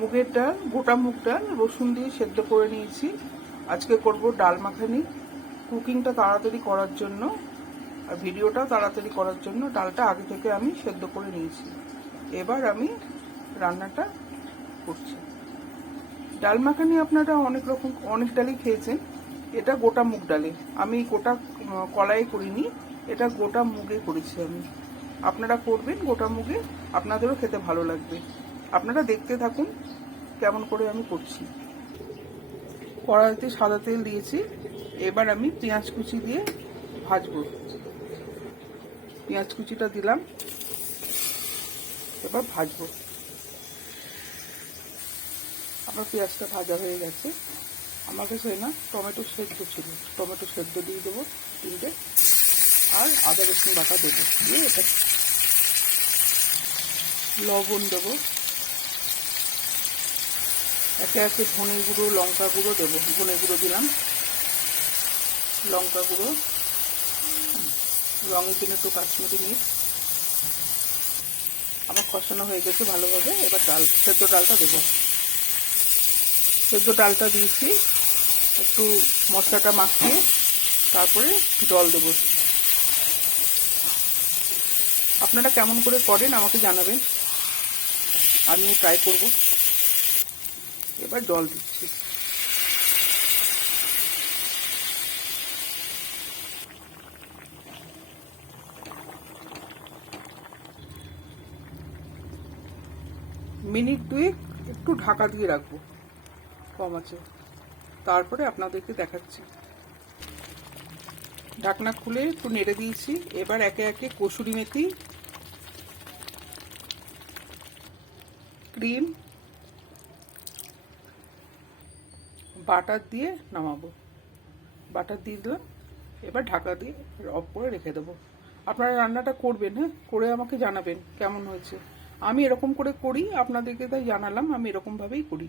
মুগের ডাল, গোটা মুগ ডাল রসুন দিয়ে সেদ্ধ করে নিয়েছি। আজকে করব ডাল মাখানি। কুকিংটা তাড়াতাড়ি করার জন্য আর ভিডিওটা তাড়াতাড়ি করার জন্য ডালটা আগে থেকে আমি সেদ্ধ করে নিয়েছি। এবার আমি রান্নাটা করছি। ডাল মাখানি আপনারা অনেক ডালই খেয়েছেন। এটা গোটা মুগ ডালে, আমি গোটা কলাই করিনি, এটা গোটা মুগে করেছি আমি। আপনারা করবেন গোটা মুগে, আপনাদেরও খেতে ভালো লাগবে। আপনারা দেখতে থাকুন কেমন করে আমি করছি। কড়াইতে সাদা তেল দিয়েছি। এবার আমি পেঁয়াজ কুচি দিয়ে ভাজবো। পেঁয়াজ কুচিটা দিলাম, এবার ভাজবো। আমার পেঁয়াজটা ভাজা হয়ে গেছে। আমার কাছে না টমেটো সেদ্ধ ছিল, টমেটো সেদ্ধ দিয়ে দেবো 3টে, আর আদা রসুন বাটা দেবো। দিয়ে এটা লবণ দেবো, একে একে ধনে গুঁড়ো, লঙ্কা গুঁড়ো দেবো। ধনে গুঁড়ো দিলাম, লঙ্কা গুঁড়ো, রঙের জন্য একটু কাশ্মীরি মির্চ। আমার কষানো হয়ে গেছে ভালোভাবে। এবার সেদ্ধ ডালটা দেবো। সেদ্ধ ডালটা দিয়েছি, একটু মশলাটা মাখিয়ে তারপরে জল দেবো। আপনারা কেমন করে করেন আমাকে জানাবেন, আমিও ট্রাই করব। এবার জল দিচ্ছি। মিনিট 2 একটু ঢাকা দিয়ে রাখবো কম আছে, তারপরে আপনাদেরকে দেখাচ্ছি। ঢাকনা খুলে একটু নেড়ে দিয়েছি। এবার একে একে কসুরি মেথি, ক্রিম, বাটার দিয়ে নামাবো। বাটার দিয়ে দিলাম। এবার ঢাকা দিয়ে অফ করে রেখে দেবো। আপনারা রান্নাটা করবেন, হ্যাঁ, করে আমাকে জানাবেন কেমন হয়েছে। আমি এরকম করে করি, আপনাদেরকে তাই জানালাম, আমি এরকমভাবেই করি।